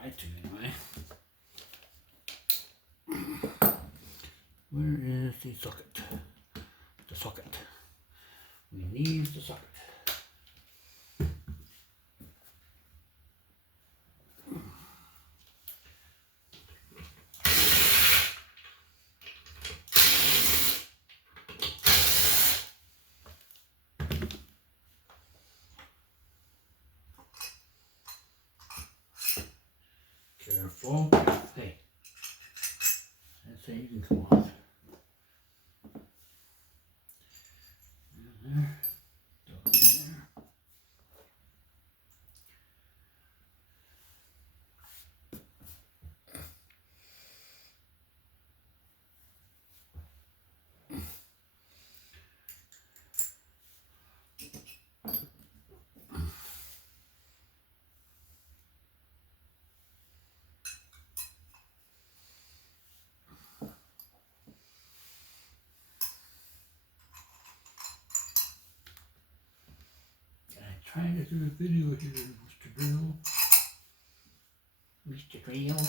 try to anyway. Where is the socket? The socket. We need the socket. Careful. Hey. That's how you can come off. There. Go there. Trying to do a video here, Mr. Drill. Mr. Drill.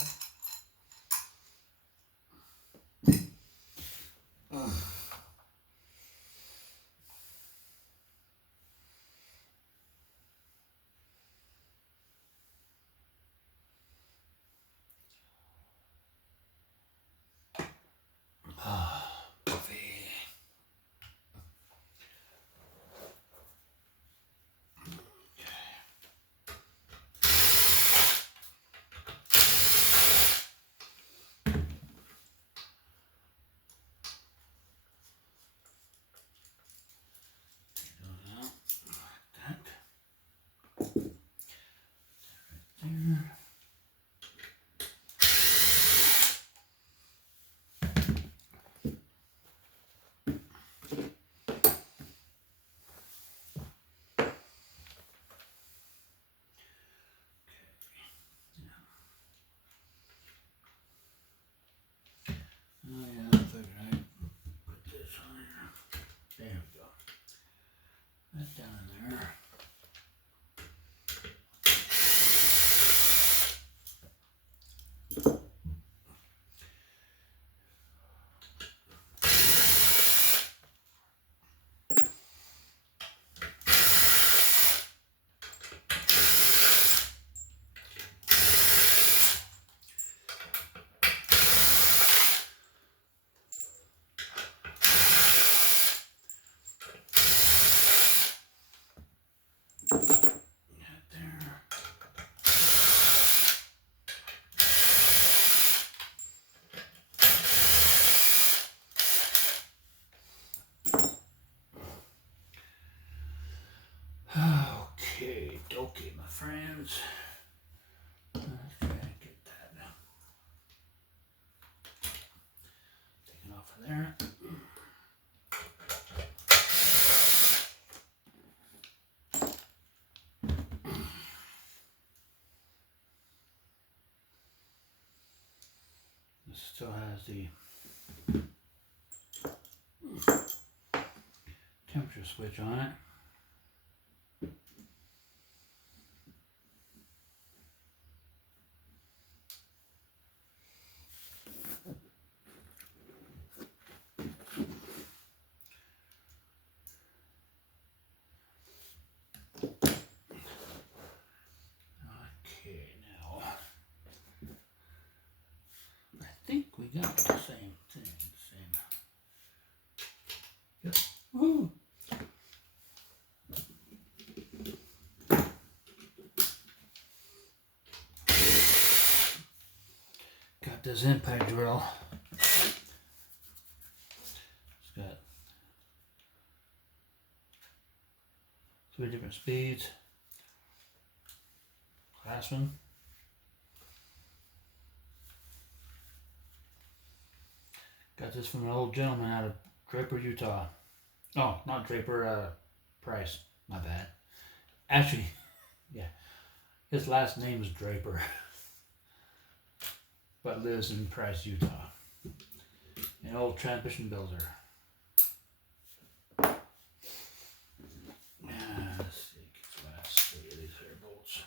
Coffee. There. Oh yeah, I figured I'd put this on here. There we go. That's down in there. Okay, dokey, my friends. Let's try and get that taken off of there. This still has the temperature switch on it. Okay, now I think we got the same thing. Yep. Woo! Got this impact drill. It's got 3 different speeds. Last one. Got this from an old gentleman out of Draper, Utah. Oh, not Draper, Price. My bad. Actually, yeah. His last name is Draper. But lives in Price, Utah. An old transmission builder. Let's see, get the last 3 of these here bolts.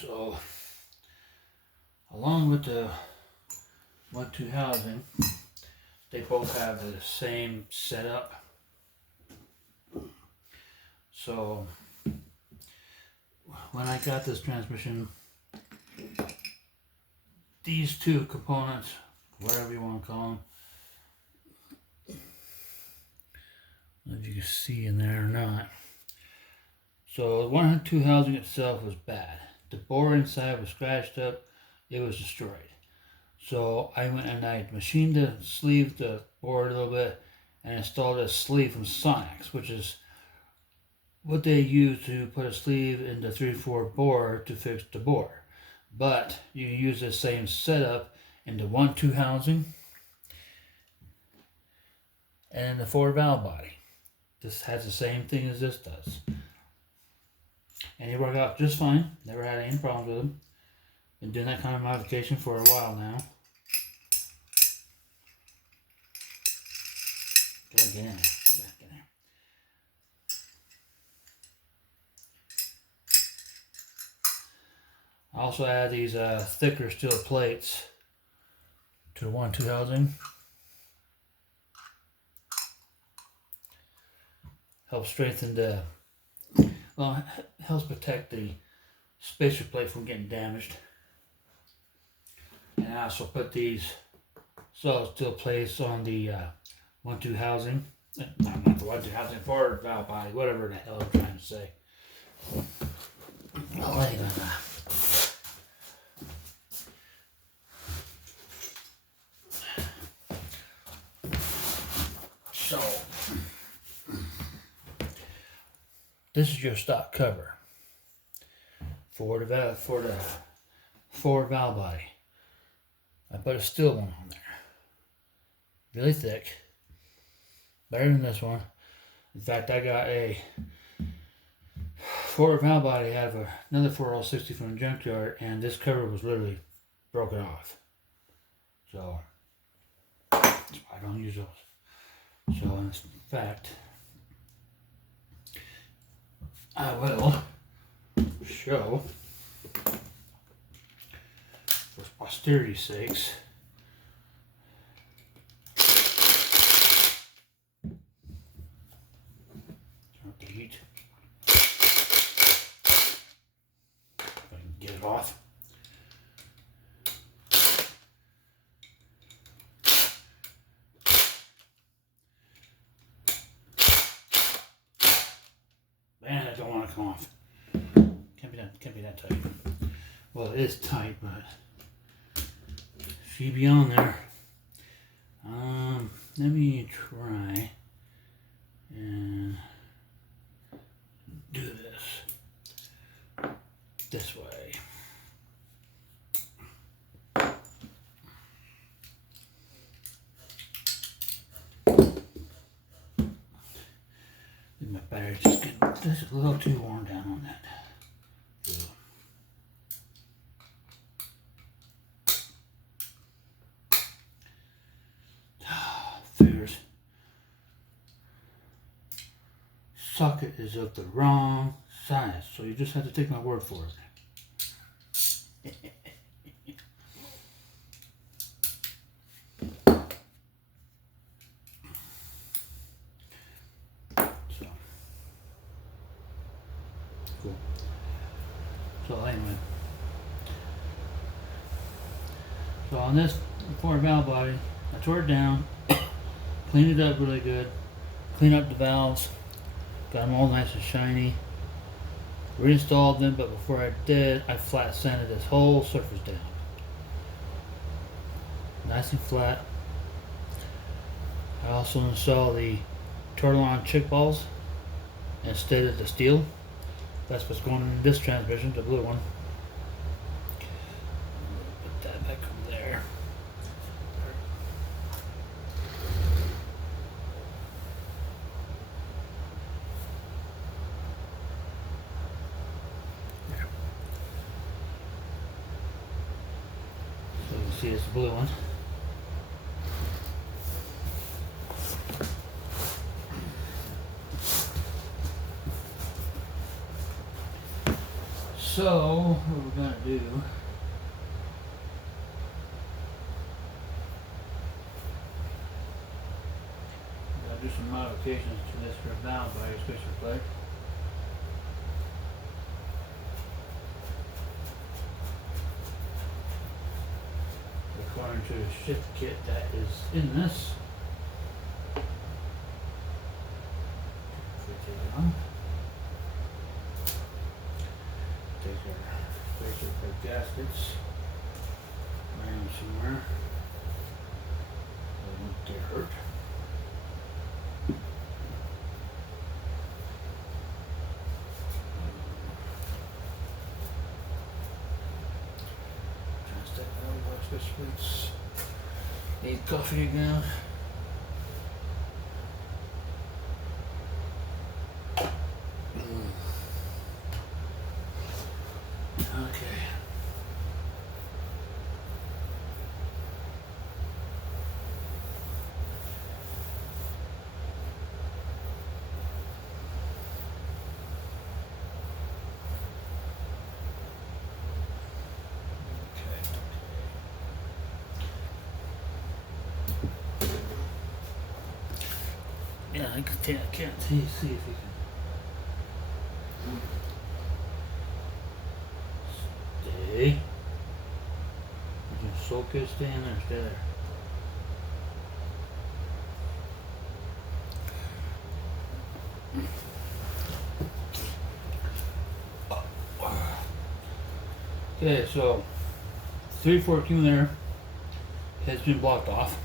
So, along with the 1-2 housing, they both have the same setup. So, when I got this transmission, these two components, whatever you want to call them, I don't know if you can see in there or not. So the 1-2 housing itself was bad. The bore inside was scratched up. It was destroyed. So I went and I machined the sleeve, the board a little bit, and installed a sleeve from Sonex, which is what they use to put a sleeve in the 3/4 bore to fix the bore. But you use the same setup in the 1-2 housing and the 4 valve body. This has the same thing as this does. And they work out just fine. Never had any problems with them. Been doing that kind of modification for a while now. Get in there. Get in there. I also add these thicker steel plates to the 1-2 housing. Helps strengthen the, well, helps protect the spacer plate from getting damaged. And I also put these solid steel plates on the 1-2 housing. Not the 1-2 housing, 4 valve body, whatever the hell I'm trying to say. Oh, hang on. So, this is your stock cover for the 4 valve body. I put a steel one on there, really thick, better than this one. In fact, I got a 4 valve body out of another 4L60 from the junkyard, and this cover was literally broken off. So that's why I don't use those. So in fact, I will show, for posterity's sakes, turn up the heat. If I can get it off. Man, I don't want to come off. Can't be that tight. Well, it is tight, but she be on there. Let me try and do this way. My battery's just getting just a little too worn down on that. So. Figures. Socket is of the wrong size, so you just have to take my word for it. Cool. So anyway, so on this 4 valve body, I tore it down, cleaned it up really good, cleaned up the valves, got them all nice and shiny, reinstalled them, but before I did, I flat sanded this whole surface down. Nice and flat. I also installed the Turtle-on chick balls instead of the steel. That's what's going in this transmission, the blue one. Put that back over there. There. So you can see it's the blue one. So, what we're gonna do, gotta do some modifications to this for Valvebody spacer plate. According to the shift kit that is in this. Take it on. Take our spacer plate gaskets. Ram them somewhere. They won't get hurt. Spacer plates. Need coffee again. Okay. Yeah, I can't see if you can. Stay. You can so good stay in there, stay there. Okay, so 3/4 accumulator has been blocked off.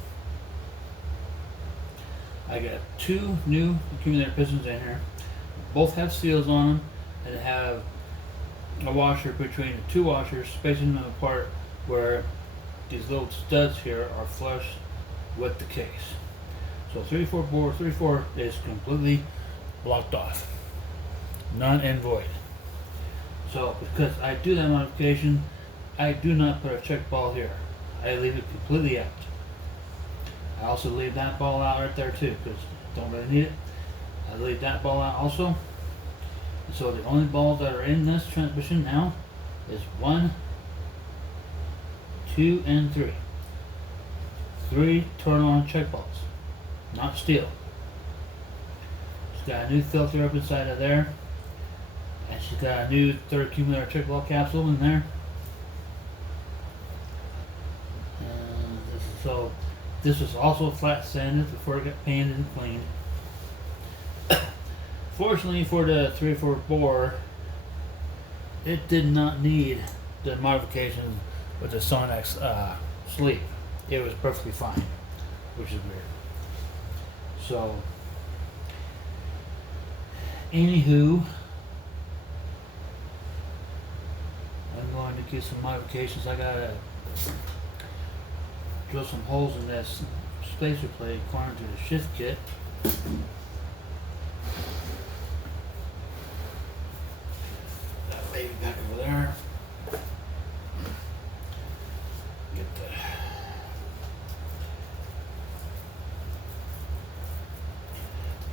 I got 2 new accumulator pistons in here. Both have seals on them and have a washer between the 2 washers, spacing them apart where these little studs here are flush with the case. So 3/4 bore, 3/4 is completely blocked off, none and void. So because I do that modification, I do not put a check ball here. I leave it completely out. I also leave that ball out right there too, because don't really need it. I leave that ball out also. So the only balls that are in this transmission now is 1, 2, and 3. 3 turn-on check balls, not steel. She's got a new filter up inside of there, and she's got a new 3rd accumulator check ball capsule in there. So this was also flat sanded before it got painted and cleaned. Fortunately for the 3/4 bore, it did not need the modifications with the Sonex sleeve. It was perfectly fine, which is weird. So, anywho, I'm going to get some modifications. I gotta drill some holes in this spacer plate according to the shift kit. That baby back over there. Get the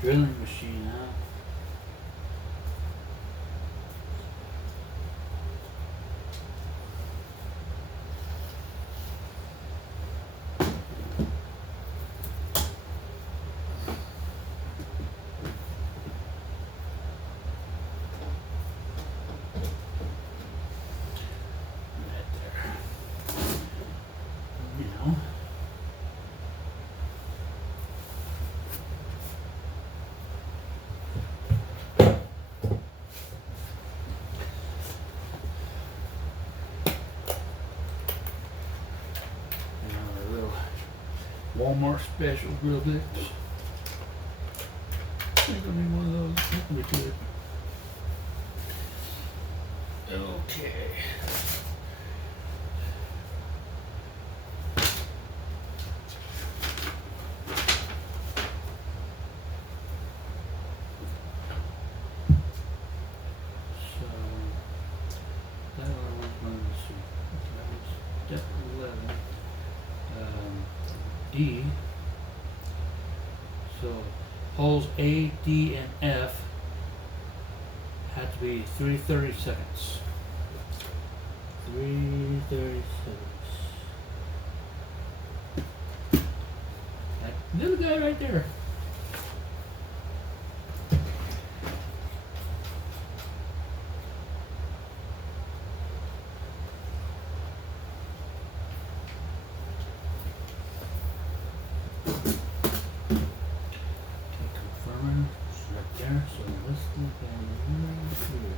drilling machine out. Walmart special grill bits. I think I need one of those. That can be good. Okay. So that one was step 11. D. So holes A, D, and F had to be 3/30 seconds. 336. That little guy right there. Confirmer right there. So let's look at it right here.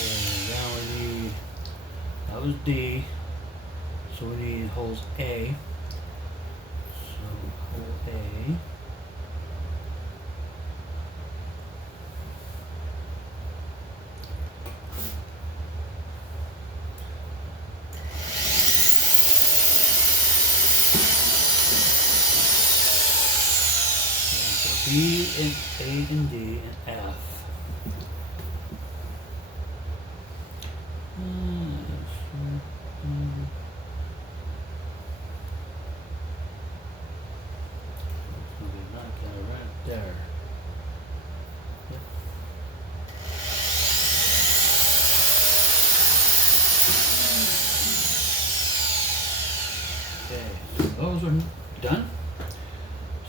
Okay, now we need, that was D, so we need holes A. So hole A. B and A and D and F. Right there. Yep. Okay, so those are done.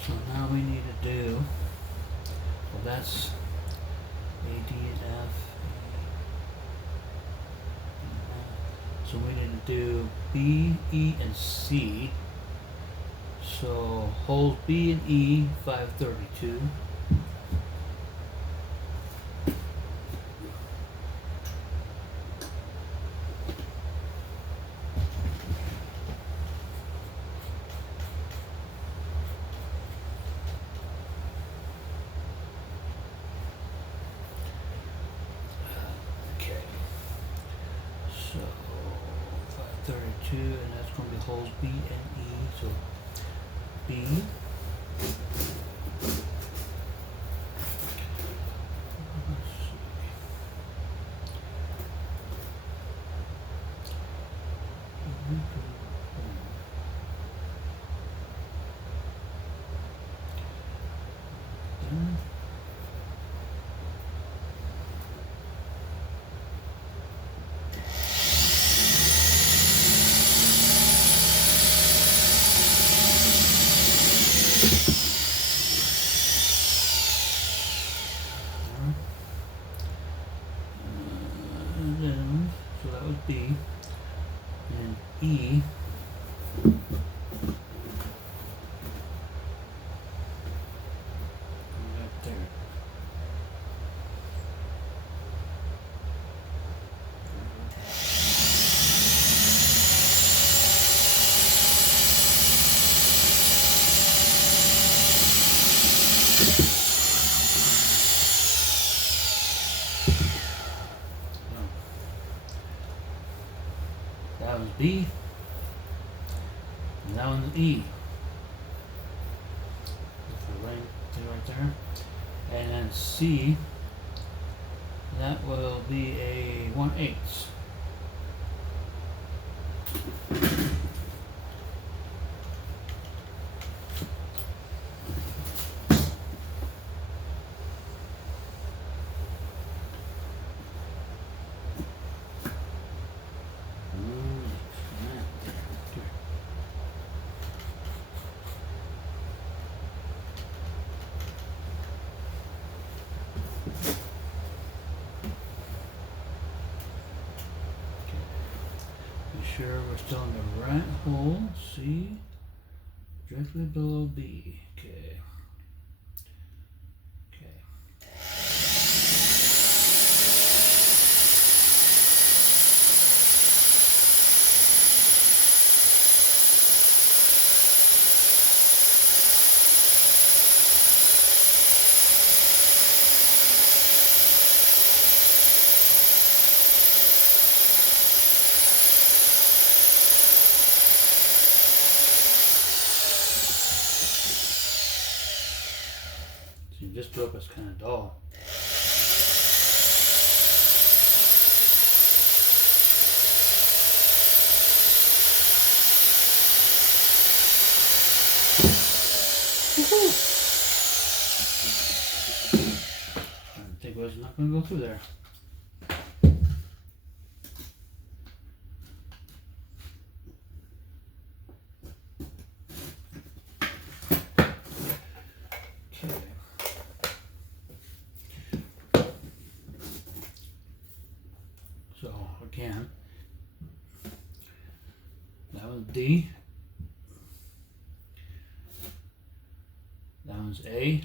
So now we need to do, well, that's A, D, and F. So we need to do B, E, and C. So holes B and E, 532. Okay. So 532, and that's going to be holes B and E. So B. So that was B. And E. Right there. That one's B, and that one's E. Right there. And then C, that will be a 1/8. Be sure we're still in the right hole. C, directly below B. Okay. Okay. See, this rope is kind of dull. not going to go through there. Okay. So again, that was D. That one's A.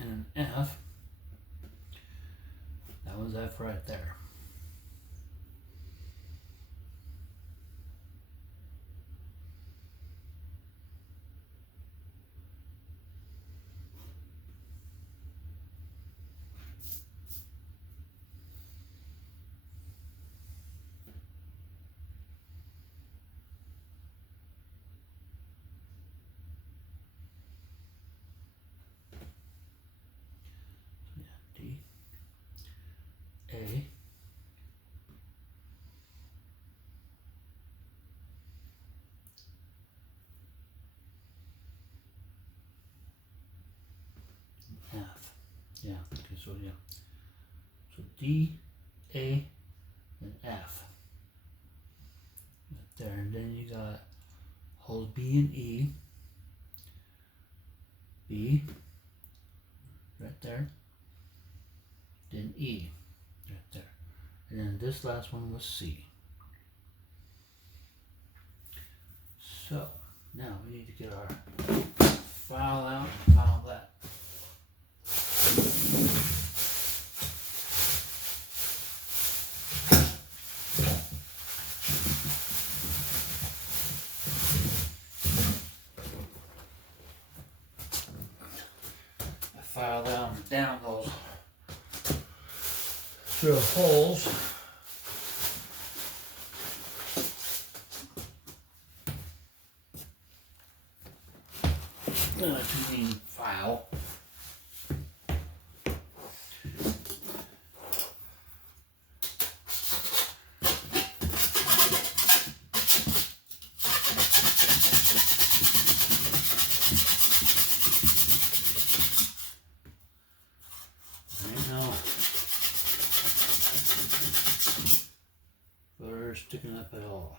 And an F. That was F right there. D, A, F. Yeah, okay, so yeah. So D, A, and F. Right there, and then you got holes B and E. B, right there. Then E, right there. And then this last one was C. So, now we need to get our file out and file that. I file down those drill holes. Then I can mean file. Sticking up at all.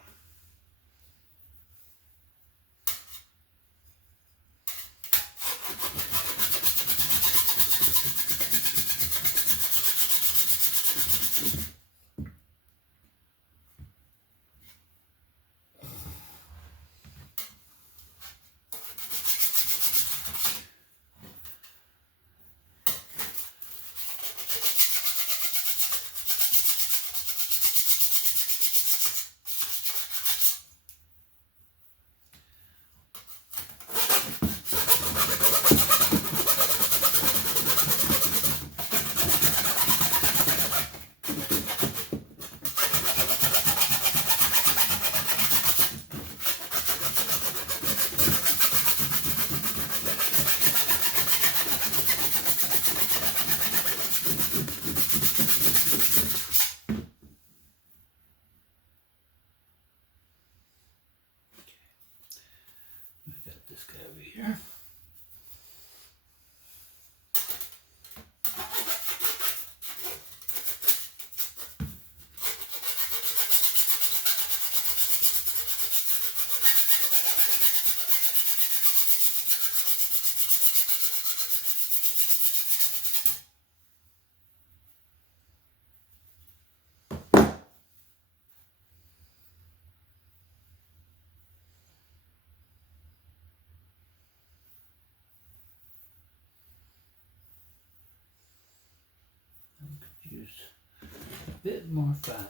This guy over here. I'm confused. A bit more filing.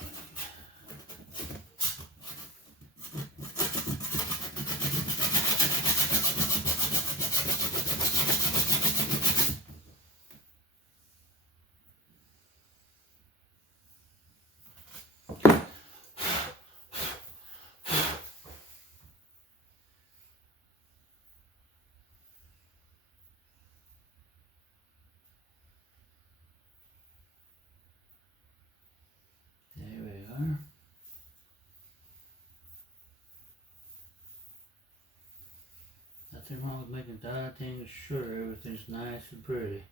There we nothing wrong with making things sure everything's nice and pretty.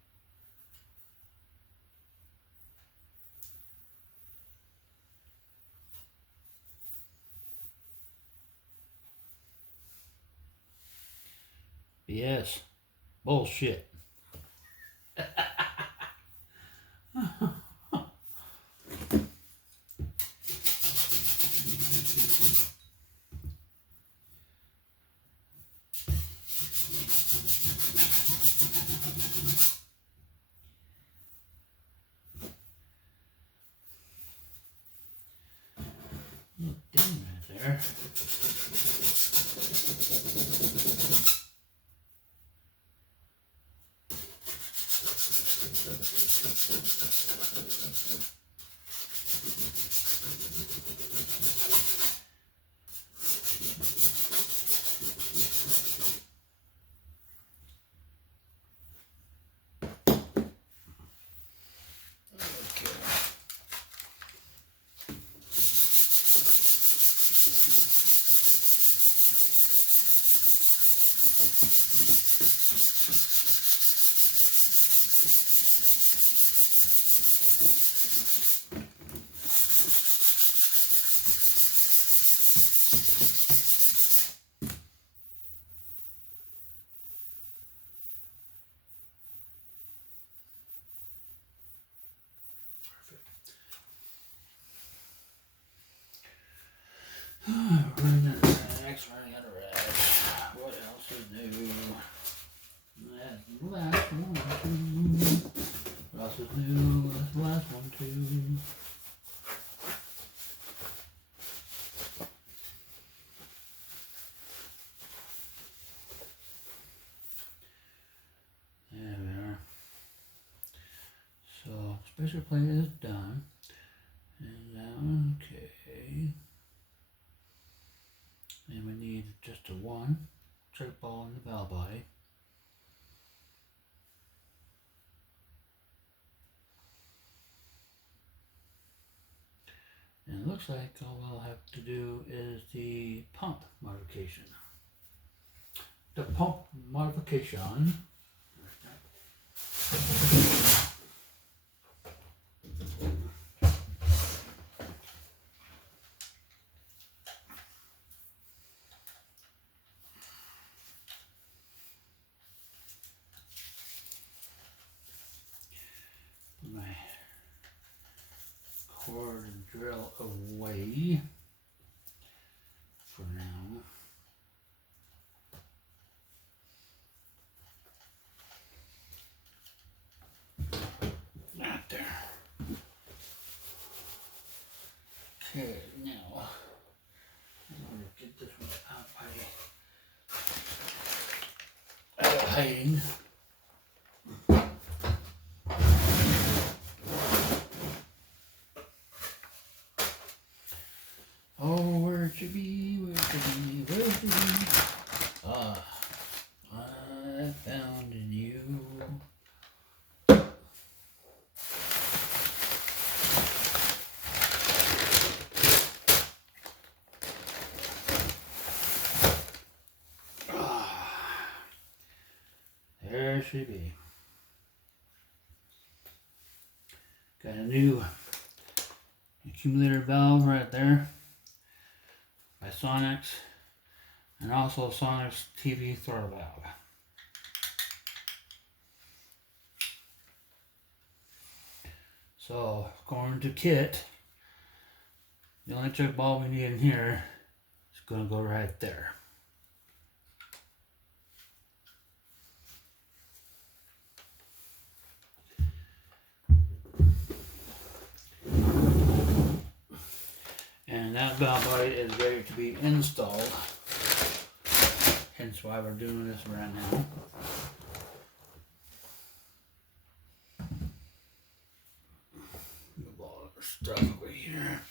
Yes. Bullshit. Doing right there. Running out of rags, running out of rags. What else is new? That's the last one too. What else is new? That's the last one too. There we are. So special plate is done. And now, okay. And we need just a one trick ball in the Valvebody. And it looks like all we'll have to do is the pump modification. The pump modification. Put my cord and drill away for now. Not there. Okay, now I'm going to get this one out by hiding. Oh, where it should be, where it should be, where it should be. Ah, I found in you. There it should be. Got a new accumulator valve right there by Sonics, and also Sonics TV throttle valve. So according to kit, the only check ball we need in here is going to go right there. And that Valvebody is ready to be installed. Hence why we're doing this right now. Move all of our stuff over here.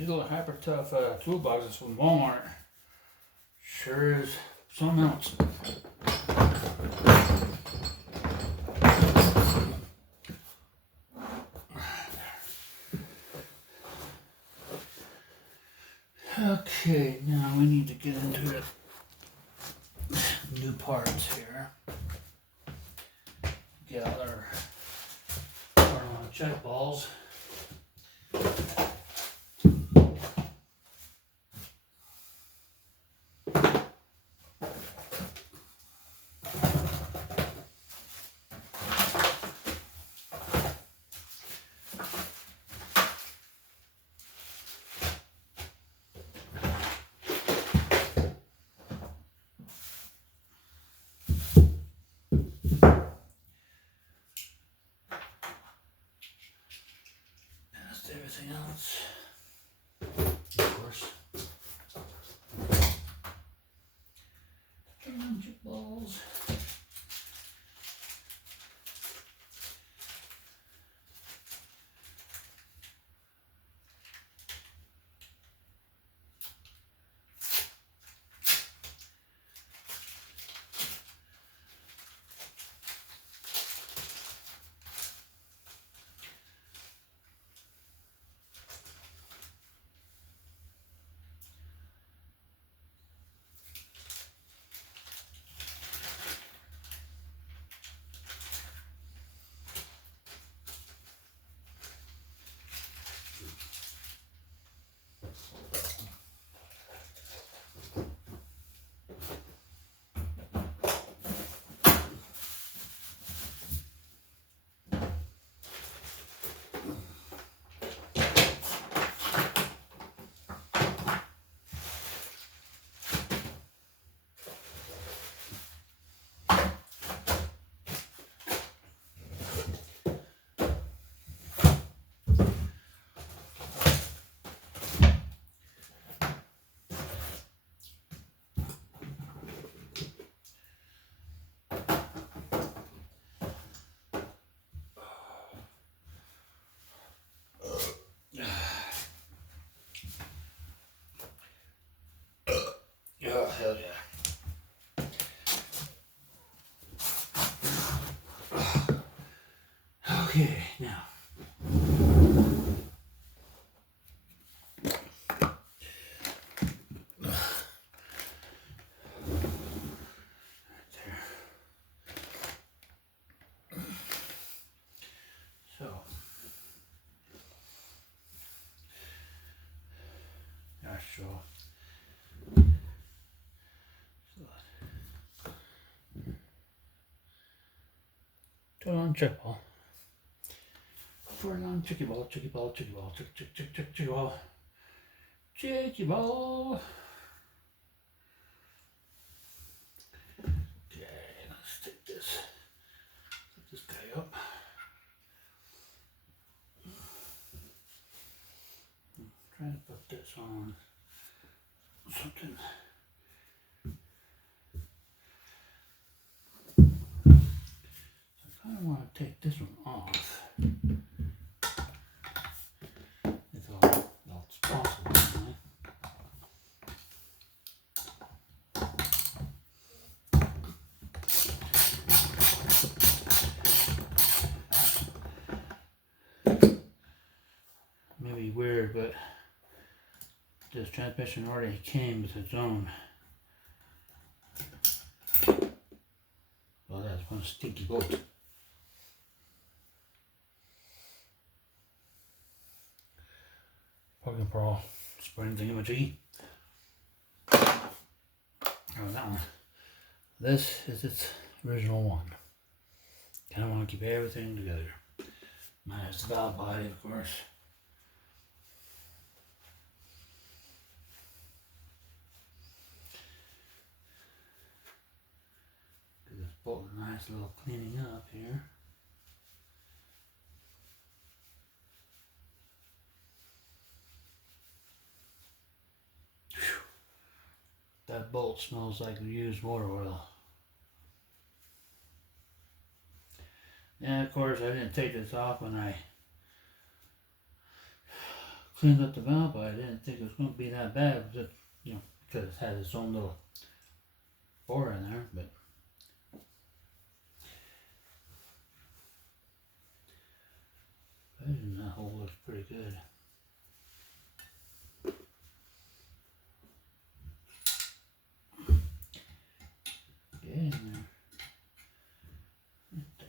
These little hyper tough toolboxes from Walmart sure is something else. Okay, now we need to get into the new parts here. Get out our check balls. That's everything else. Of course. Check balls. Oh, hell yeah. Okay, now. There. So. Gosh, so. Turn on check ball. Turn on chicky ball, chicky ball, chicky ball, chicky ball. Chicky ball. Okay, let's take this. Put this guy up. Trying to put this on something. I kind of want to take this one off. If all else possible. Anyway. Maybe weird, but this transmission already came with its own. Well, that's one stinky bolt. Plug and pearl spring thingamajiggy. Oh, that one. This is its original one. Kind of want to keep everything together. Minus the Valvebody, of course. Give this bolt a nice little cleaning up here. That bolt smells like used motor oil. And of course I didn't take this off when I cleaned up the valve, but I didn't think it was going to be that bad, just, you know, because it had its own little bore in there, but that hole looks pretty good. Get in there. Right there.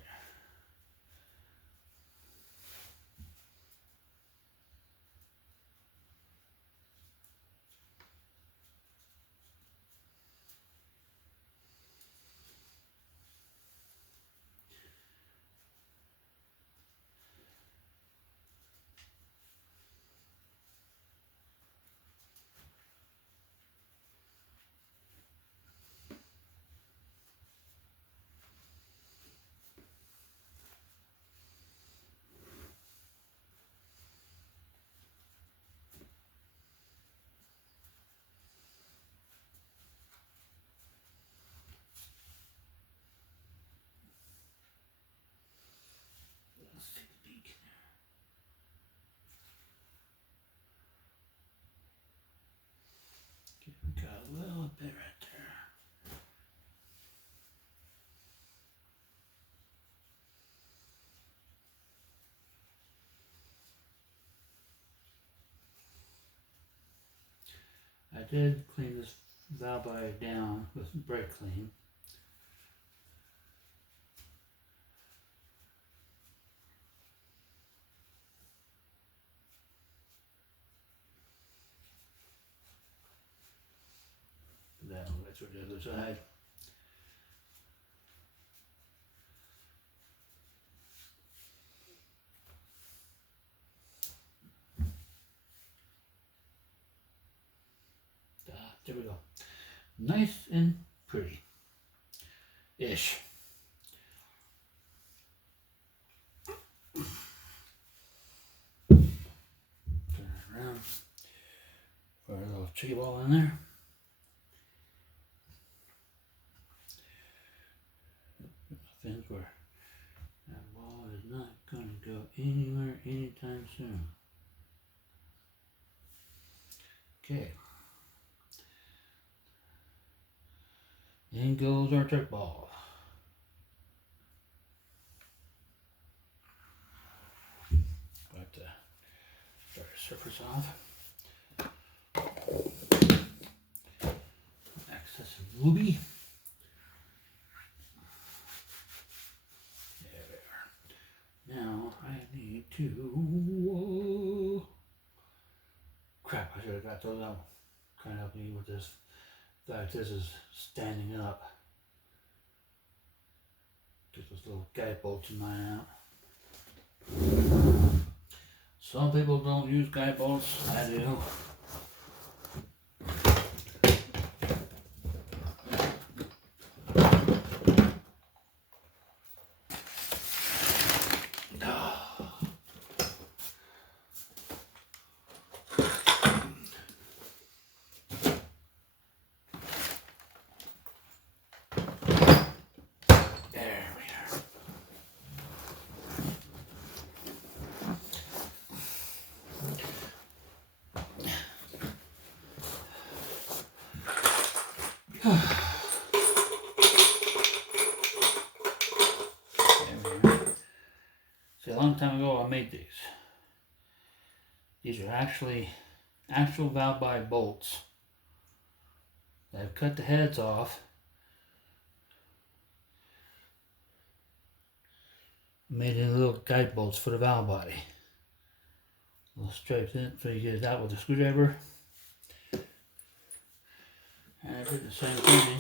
Let's take a peek. Okay, we got a little bit right there. I did clean this Valvebody down with brake clean. That one right to the other side. There we go. Nice and pretty. Ish. Turn it around. Put a little chicky ball in there. Fins where that ball is not going to go anywhere anytime soon. Okay. In goes our trick ball. Wipe the starter surface off. Access of looby. There we are. Now I need to. Whoa. Crap! I should have got those out. Kind of help me with this. In fact, this is standing up. Get those little guide bolts in mine out. Some people don't use guide bolts. I do. See, a long time ago I made these. These are actual Valvebody bolts. I've cut the heads off. Made into little guide bolts for the Valvebody. Little stripes in it so you get it out with a screwdriver. And I did the same thing.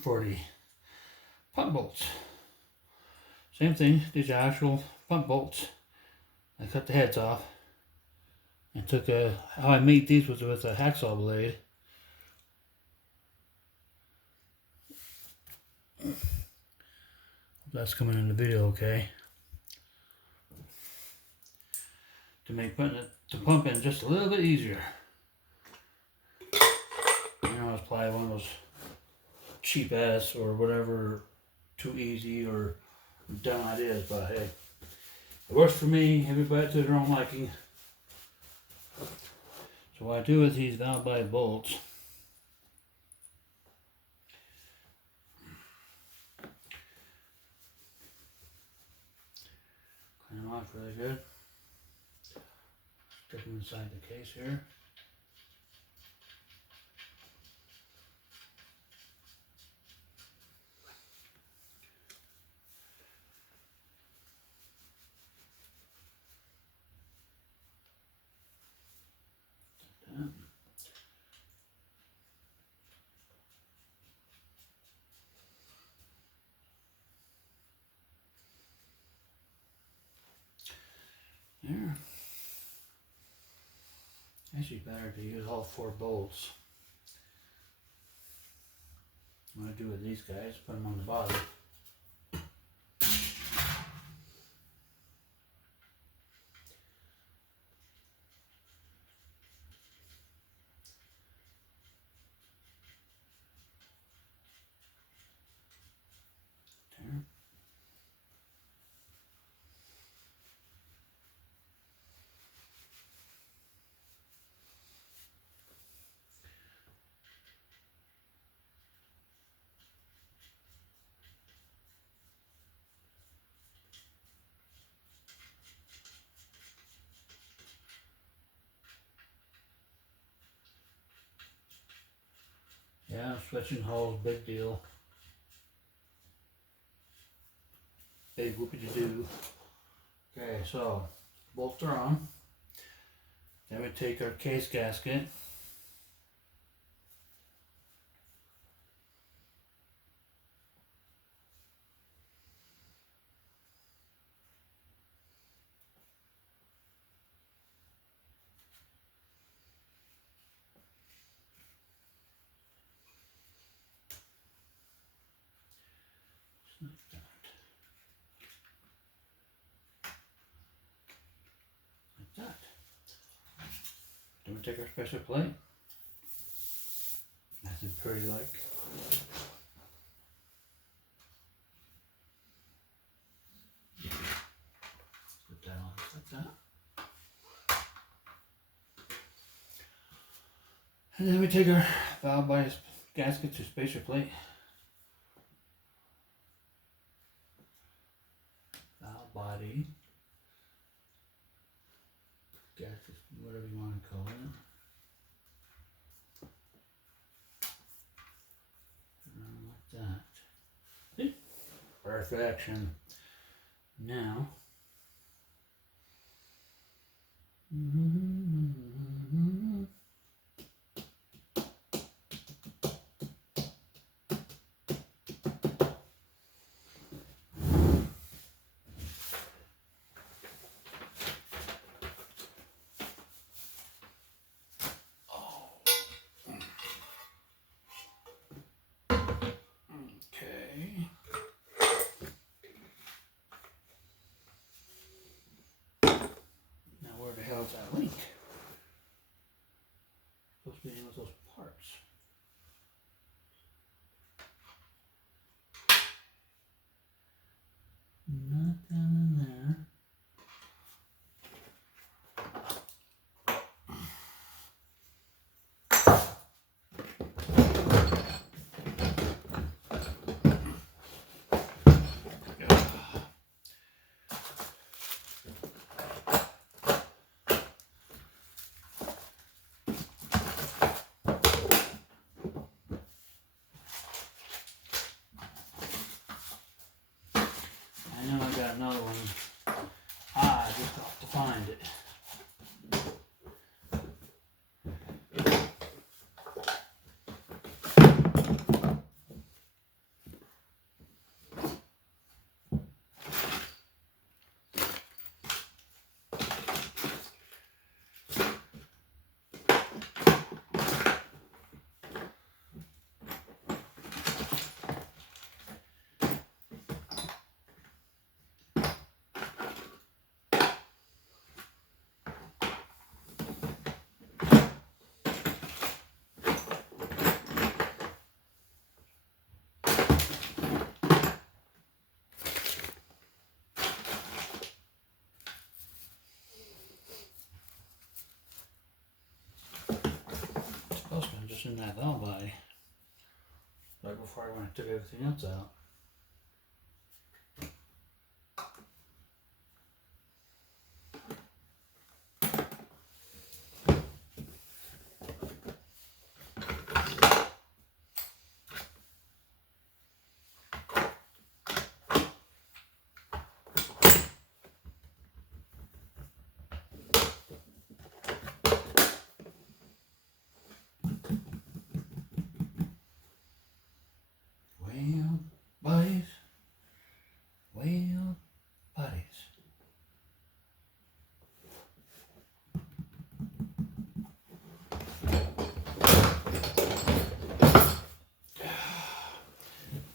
For the pump bolts. Same thing, these are actual pump bolts. I cut the heads off and took how I made these was with a hacksaw blade. That's coming in the video okay. To make putting the pump in just a little bit easier. those cheap ass or whatever, too easy or dumb ideas, but hey, it works for me. Everybody to their own liking. So what I do with these Valvebody bolts, clean them off really good. Stick them inside the case here. There. Actually better to use all 4 bolts. What I do with these guys, put them on the bottom. There. Yeah, switching holes, big deal. Big whoopie-doo. Okay, so bolts are on. Then we take our case gasket. Like that. Then we take our special plate. Nice and pretty like. Put that on like that. And then we take our Valvebody gasket to spacer plate. Valvebody gasket, whatever you want to call it. Like that. See? Perfection. Now. Where the hell is that link? Supposed to be in with those parts. Not down in there. I know I got another one. I just have to find it. just in that Valvebody right before I took everything else out. Well, buddies. Well, buddies.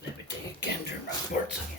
Let me take a gander in my ports again.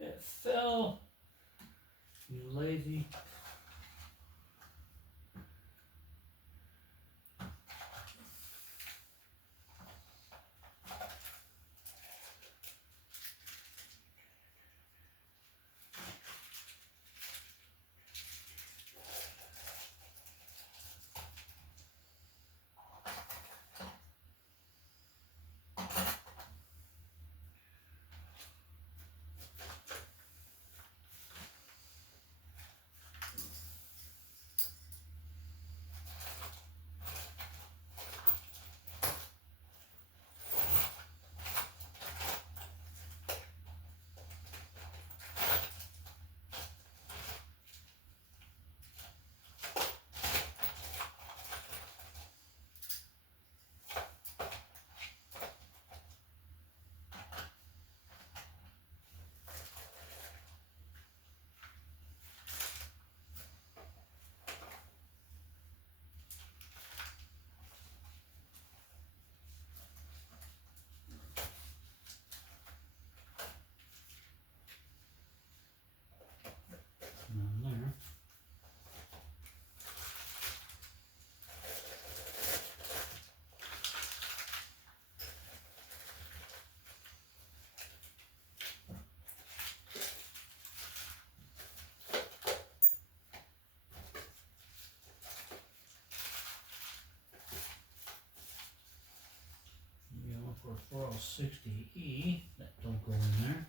It fell. You lazy. None there. You go for a 4060E. That don't go in there.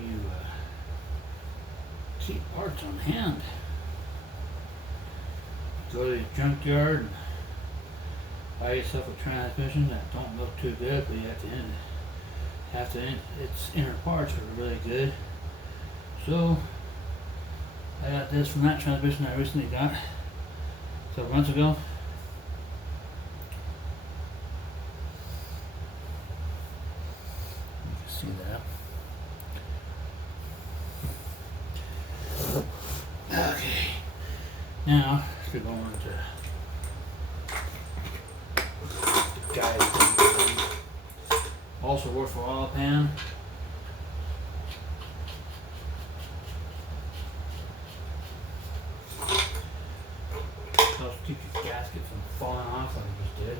you keep parts on hand. Go to the junkyard and buy yourself a transmission that don't look too good, but you have to end its inner parts are really good. So I got this from that transmission I recently got several months ago. You can see that. Okay. Now we're going to the guide. Also works for oil pan. Helps keep your gasket from falling off like it just did.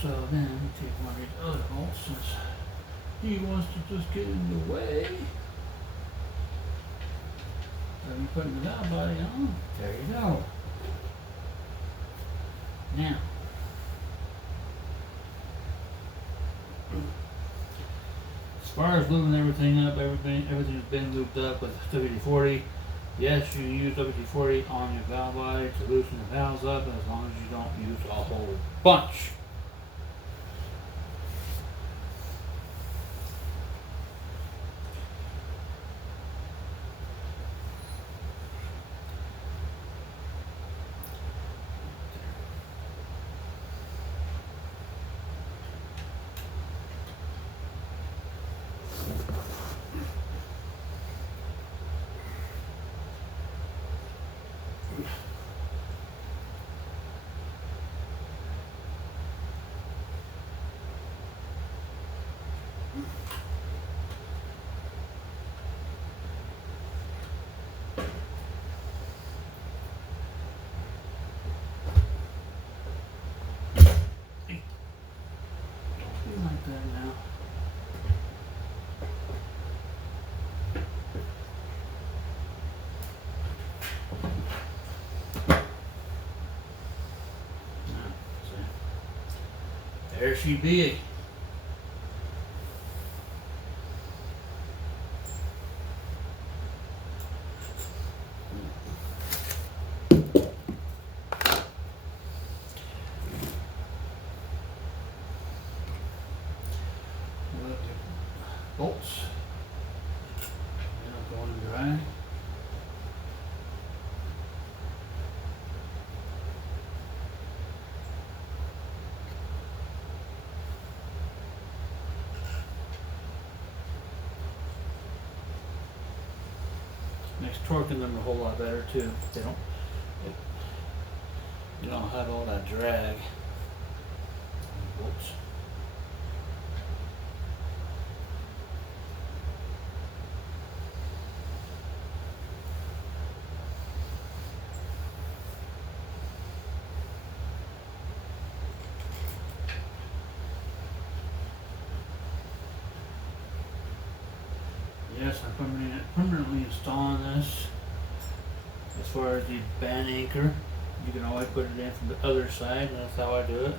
So then we take one of these other bolts since he wants to just get in the way. Are you putting the valve body on? There you go. Now, as far as lubing everything up, everything's been lubed up with WD-40. Yes, you use WD-40 on your valve body to loosen the valves up, as long as you don't use a whole bunch. Like that now. There she be. Bolts. Now going dry. Makes torquing them a whole lot better too. You don't have all that drag. Bolts. Yes, I'm permanently installing this. As far as the band anchor, you can always put it in from the other side, and that's how I do it.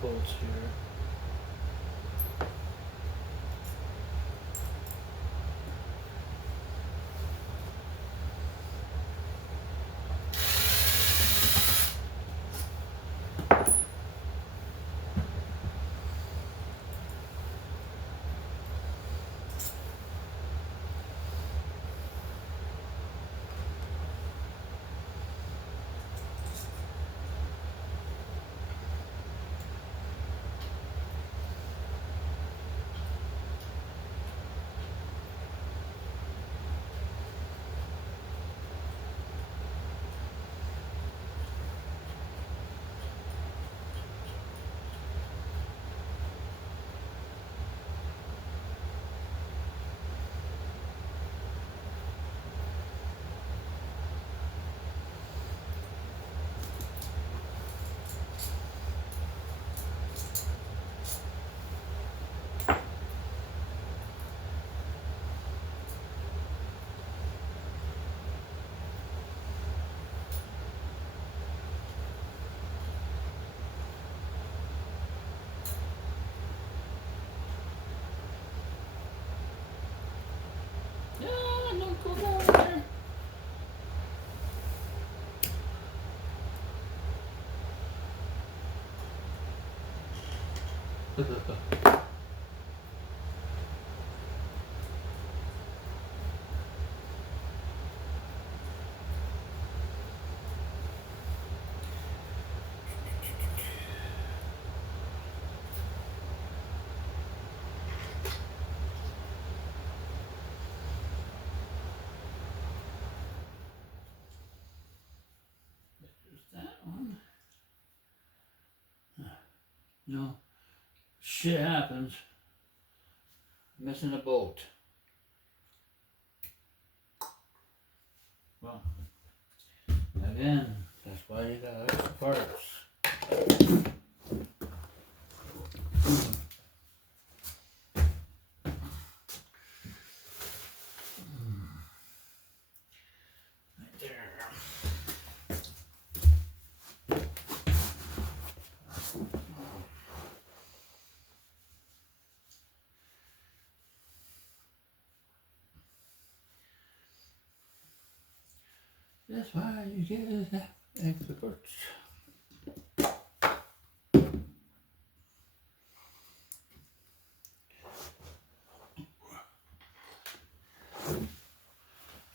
bolts here. Yeah, don't go down there. There's that one. No, shit happens. Missing a bolt. Well, again, that's why you got extra parts. Right there. That's why you get extra parts.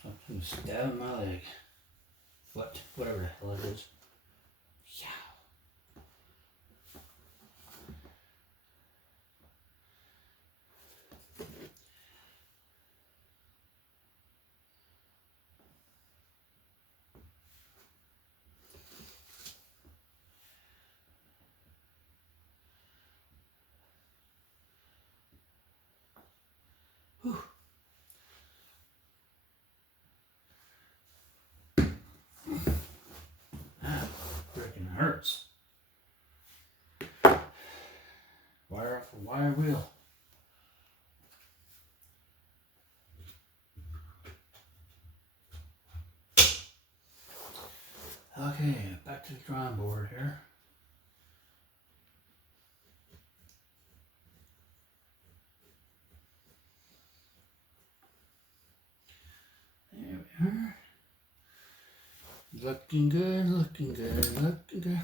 Something stabbing my leg. Foot, whatever the hell it is. Yeah. Whew. Ah, freaking hurts. Wire off a wire wheel. Okay, back to the drawing board here. There we are. Looking good, looking good, looking good.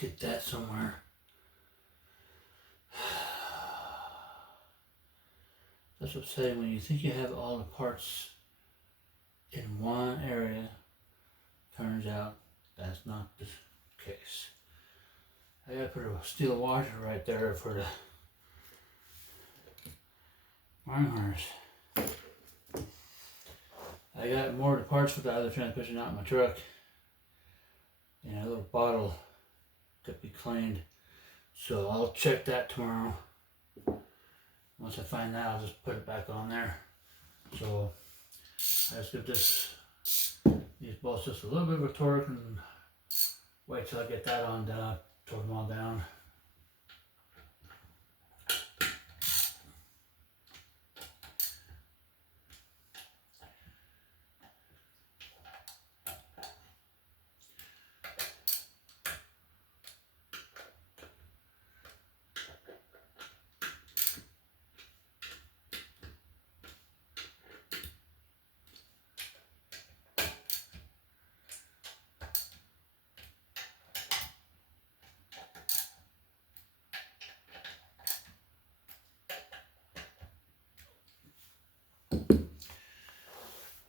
get that somewhere. That's what I'm saying. When you think you have all the parts in one area, turns out that's not the case. I gotta put a steel washer right there for the wiring harness. I got more of the parts for the other transmission out in my truck. And a little bottle could be cleaned. So I'll check that tomorrow. Once I find that, I'll just put it back on there. So I just give these bolts just a little bit of a torque and wait till I get that on down, torque them all down.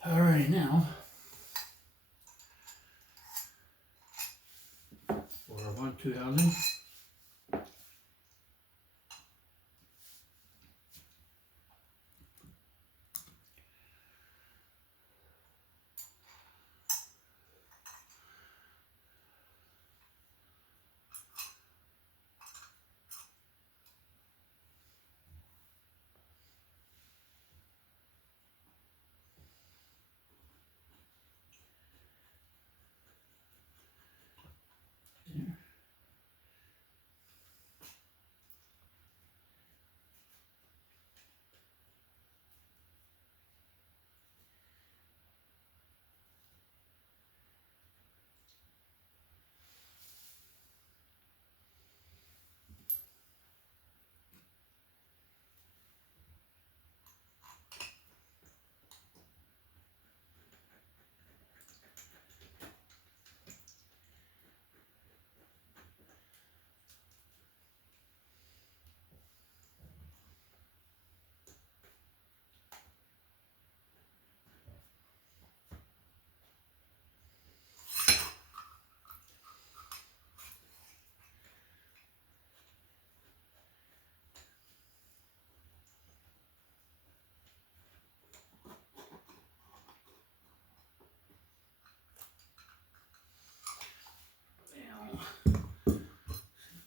Alrighty, now for our 1-2 housing.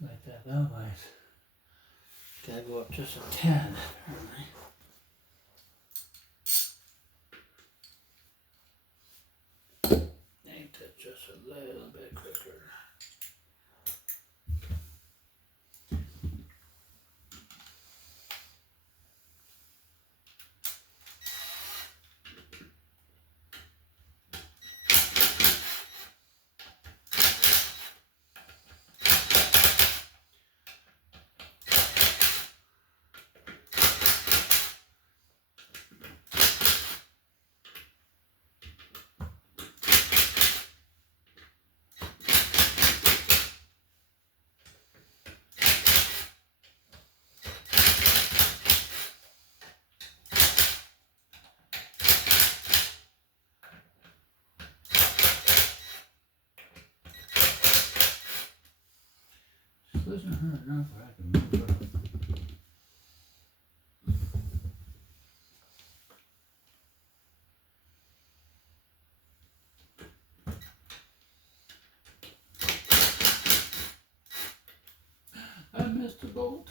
Like that valve ice. Gotta go up just a tad, apparently. Need to just a little bit quicker. This isn't hurt enough where I can move it. I missed a bolt.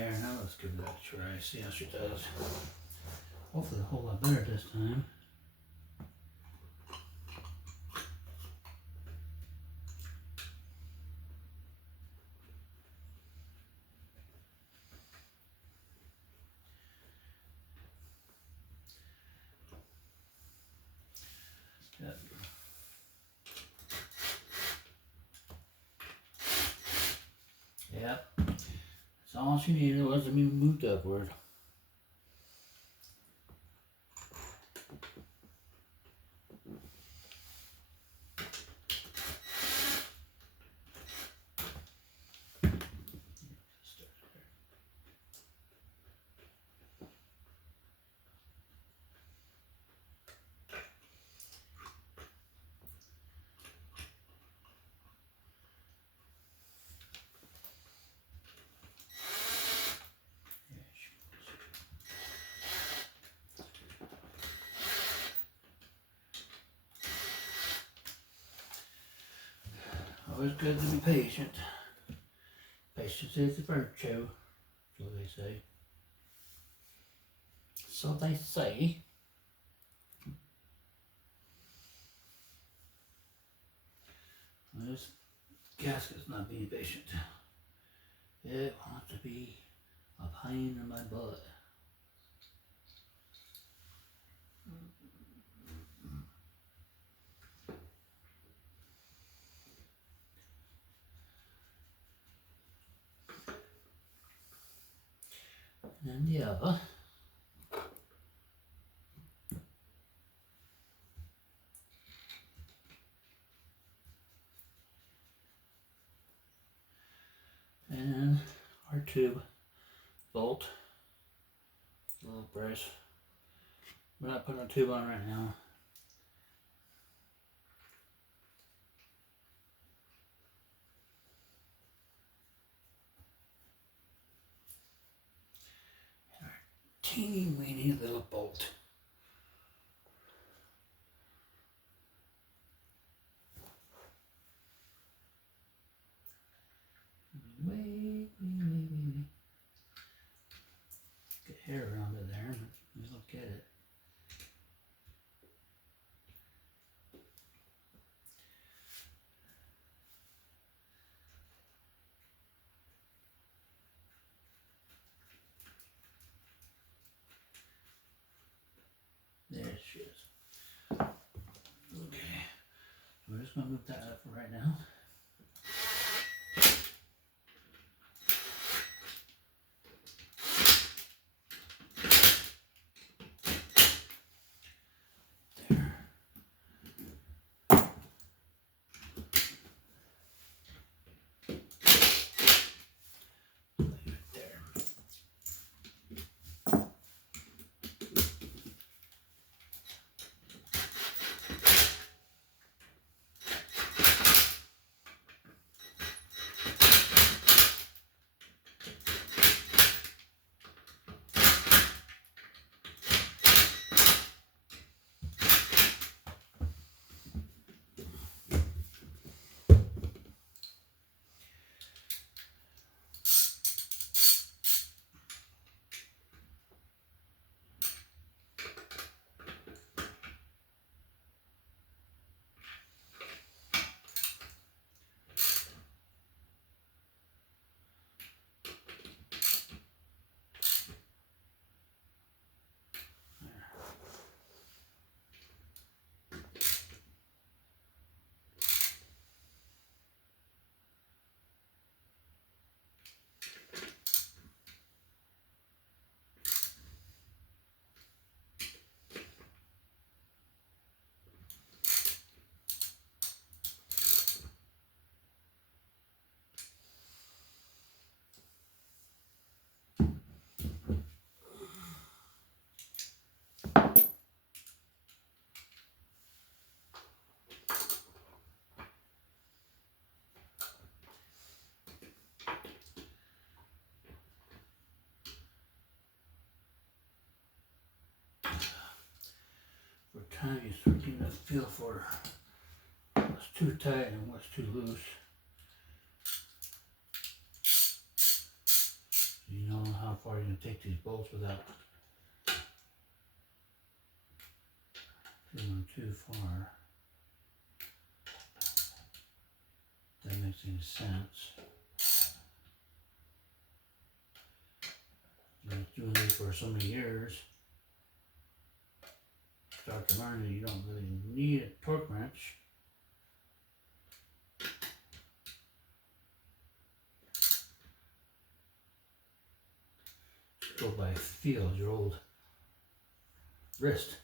There, now let's give that a try. See how she does. Hopefully a whole lot better this time. Yep. That's all she needed was to be moved upward. Always good to be patient. Patience is a virtue, so they say. So they say. This gasket's not being patient. It wants to be a pain in my butt. And the other. And our tube bolt, little brace. We're not putting a tube on right now. And our teeny weeny little bolt. Wait. Get hair around it there, but you don't get it. There she is. Okay, so we're just going to move that up for right now. For time, you start getting a feel for what's too tight and what's too loose. You know far you can take these bolts without going too far. If that makes any sense. I've been doing this for so many years. Start to learn that you don't really need a torque wrench. Just go by feel, your old wrist.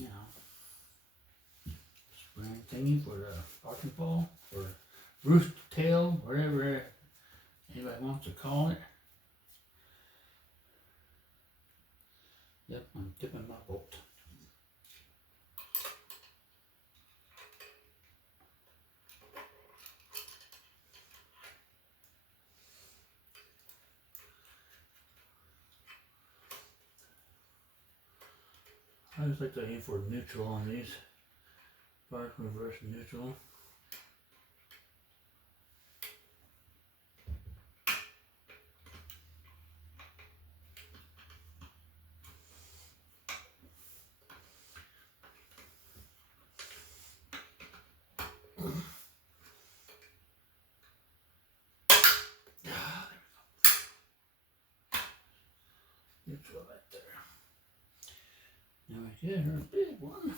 Now, spring thingy for the arcing ball, or roof tail, whatever anybody wants to call it. Yep, I'm dipping my bolt. I just like to aim for neutral on these. Park, reverse, neutral. Neutral right there. Now I get her a big one.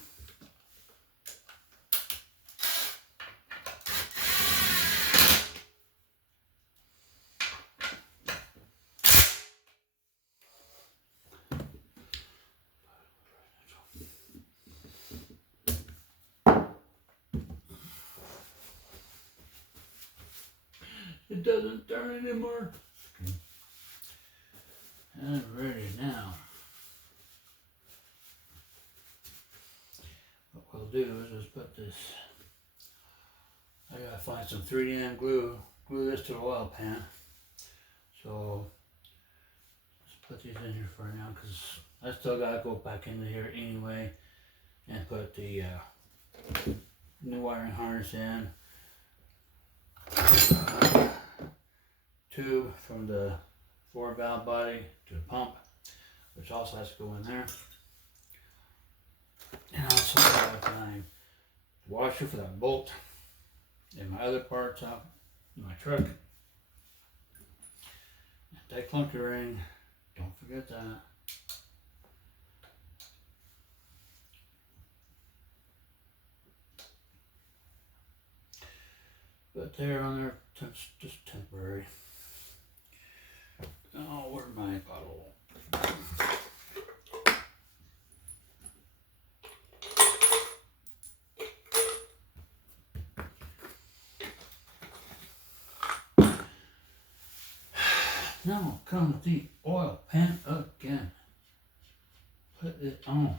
It doesn't turn anymore. Okay. I'm ready now. What we'll do is just put this. I gotta find some 3M glue. Glue this to the oil pan. So let's put these in here for now, because I still gotta go back into here anyway and put the new wiring harness in. Tube from the 4-valve body to the pump, which also has to go in there. And I also have my washer for that bolt and my other parts out in my truck. That clunker ring, don't forget that. But they're on there, just temporary. Oh, where's my bottle? Now comes the oil pan again. Put it on.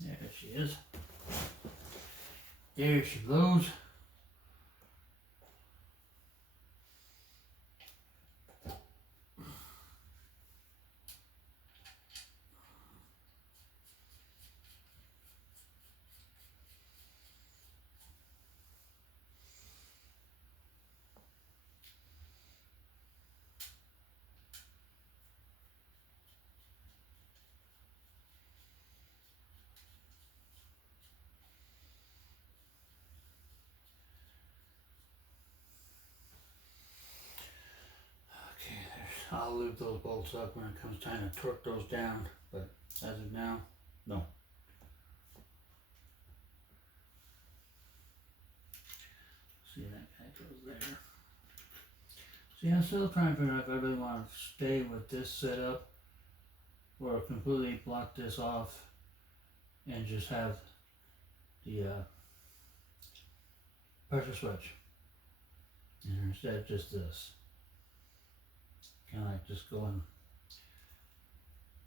There she is. There she goes. Okay, I'll lube those bolts up when it comes time to torque those down, but as of now, no. See, that guy goes there. See, I'm still trying to figure out if I really want to stay with this setup or completely block this off and just have the pressure switch. And instead of just this. Kind of like just go and,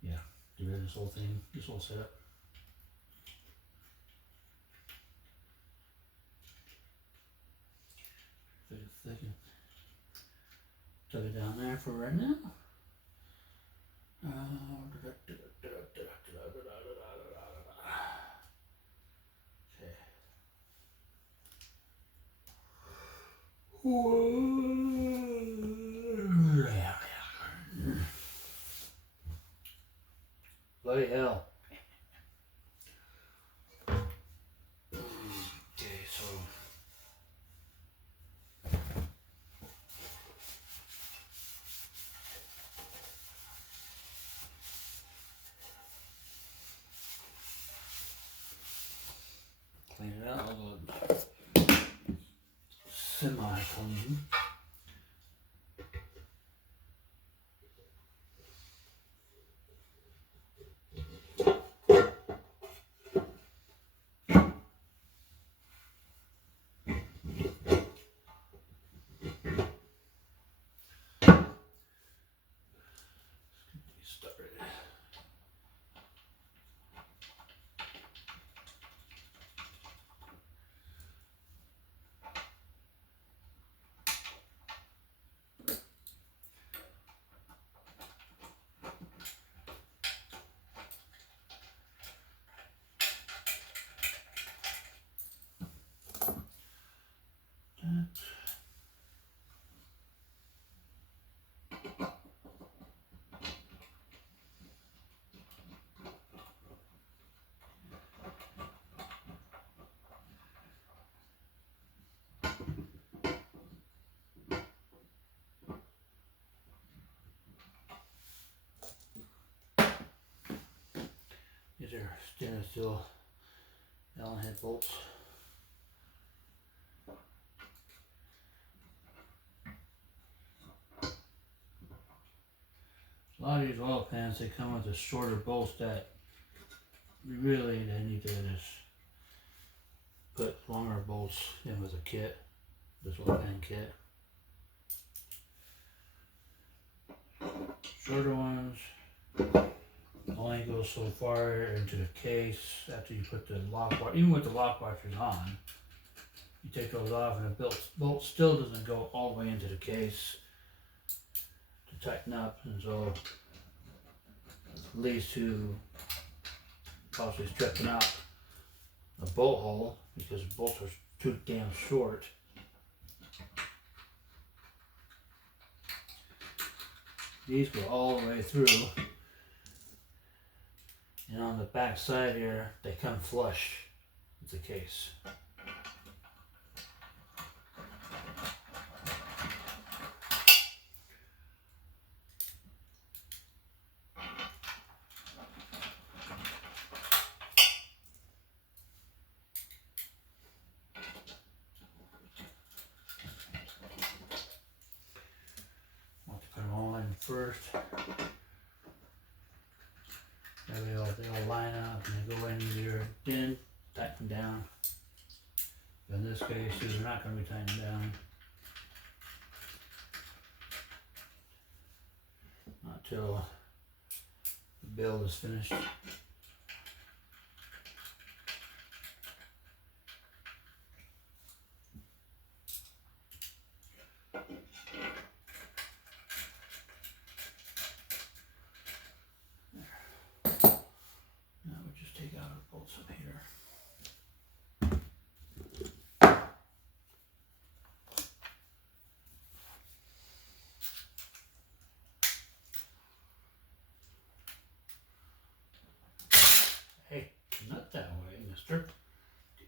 yeah, get rid of this whole thing, this whole setup. They can tuck it down there for right now. Okay. Bloody hell. Okay, so clean it out a little semi-clean. Started. These are stainless steel Allen head bolts. A lot of these oil pans, they come with the shorter bolts that really they need to just put longer bolts in with a kit, this oil pan kit. Shorter ones only go so far into the case after you put the lock bar, even with the lock washers on. You take those off and the bolt still doesn't go all the way into the case to tighten up, and so it leads to possibly stripping out a bolt hole because the bolts are too damn short. These go all the way through, and on the back side here they come flush with the case. First, they all line up and they go in your din, tighten down. In this case, these are not going to be tightened down. Not till the build is finished. Hey, not that way, mister.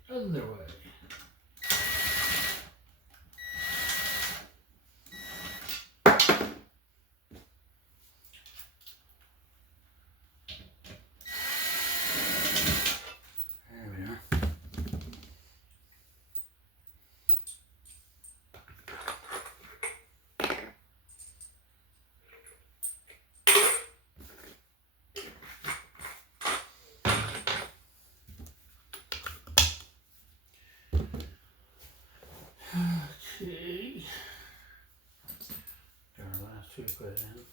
The other way. There we are. Okay. Got our last two put in.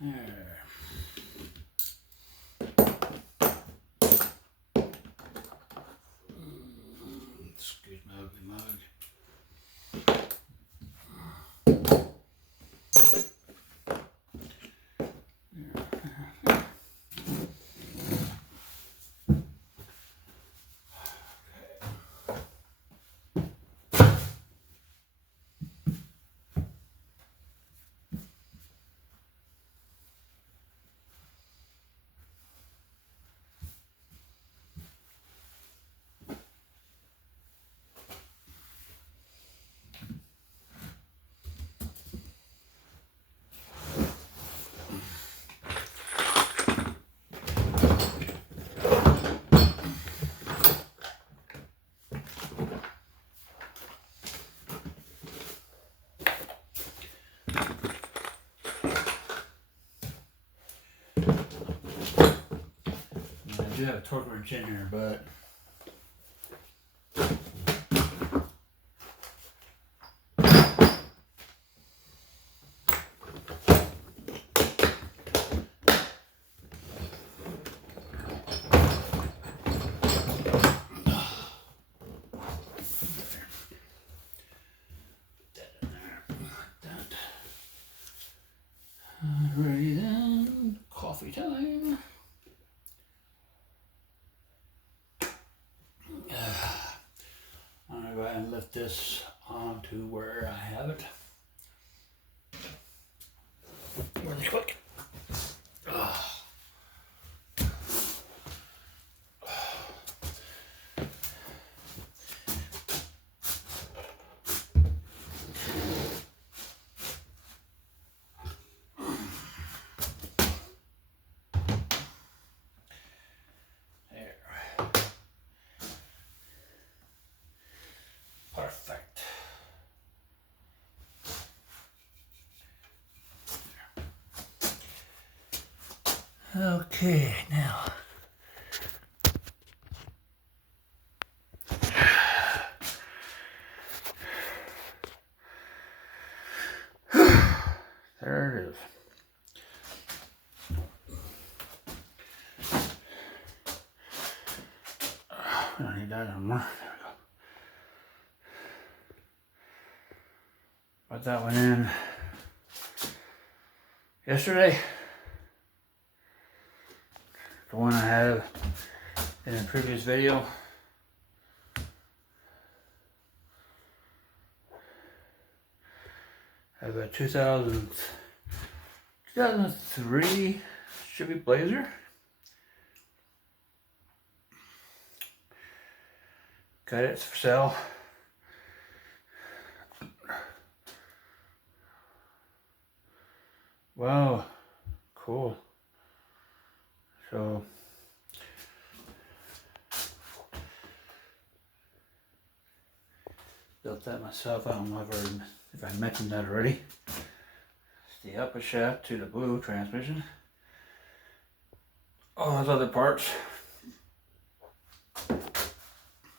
There. Excuse my ugly mug. I do have a torque wrench in here, but this onto where I have it. Really quick. Perfect. Okay, now. There it is. I don't need that anymore. There we go. Put that one in yesterday. The one I had in a previous video. I have a 2003 Chevy Blazer. Got it for sale. Wow, cool. So built that myself. I don't know if I mentioned that already. It's the upper shaft to the blue transmission. All those other parts.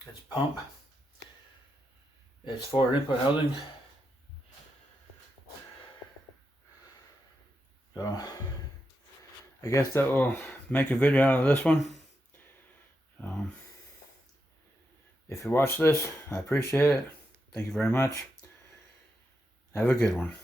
It's pump. It's forward input housing. So I guess that will make a video out of this one. If you watch this, I appreciate it. Thank you very much. Have a good one.